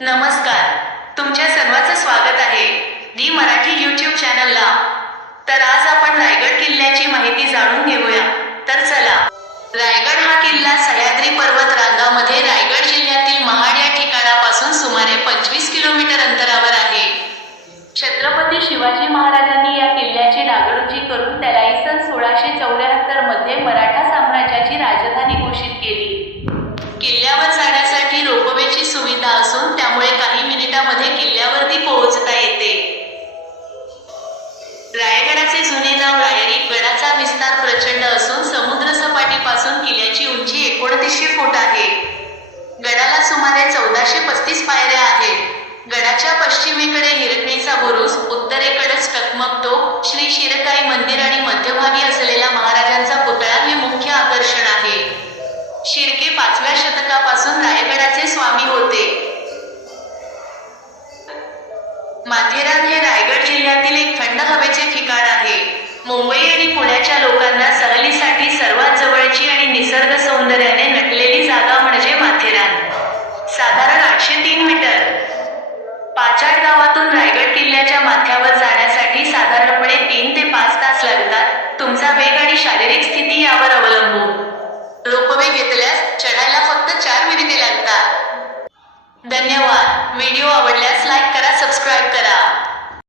नमस्कार, तुमच्या सर्वांचं स्वागत आहे दी मराठी यूट्यूब चॅनलला। तर आज आपण रायगड किल्ल्याची माहिती जाणून घेऊया। तर चला। रायगड हा किल्ला सह्याद्री पर्वत रांगामध्ये रायगड जिल्ह्यातील महाड या ठिकाणापासून सुमारे 25 किलोमीटर अंतरावर आहे। छत्रपती शिवाजी महाराजांनी या किल्ल्याची डागडुजी करून त्याला सन 1674 मध्ये मराठा साम्राज्याची राजधानी घोषित केली। किल्ल्यावर जाण्यासाठी रोपवेची सुविधा असून त्यामुळे काही मिनिटांमध्ये किल्ल्यावरती पोहोचता येते। रायगडाचे जुने नाव रायरी, गडाचा विस्तार प्रचंड असून समुद्रसपाटीपासून किल्ल्याची उंची 2900 फूट आहे। गडाला सुमारे 1435 पायऱ्या आहेत। गडाच्या पश्चिमेकडे हिरकणीचा बुरुज, उत्तरेकडेच टकमक तोफ, श्री शिरकाई मंदिर आणि मध्यभागी असलेला महाराजांचा पुतळा हे मुख्य आकर्षण आहे। शिर्के 5व्या शतकापासून रायगडाचे स्वामी होते। माथेरान हे रायगड जिल्ह्यातील एक थंड हवेचे ठिकाण आहे। मुंबई आणि पुण्याच्या लोकांना सहलीसाठी सर्वात जवळची आणि निसर्ग सौंदर्याने नटलेली जागा म्हणजे माथेरान। साधारण 803 मीटर। पाचाड गावातून रायगड किल्ल्याच्या माथ्यावर जाण्यासाठी साधारणपणे 3 ते 5 तास लागतात। तुमचा वेग आणि शारीरिक स्थिती यावर अवलंबून। रोपवे घेतल्यास चढायला फक्त 4 मिनिटे लागतात। धन्यवाद। व्हिडिओ आवडल्यास लाईक करा, सबस्क्राईब करा।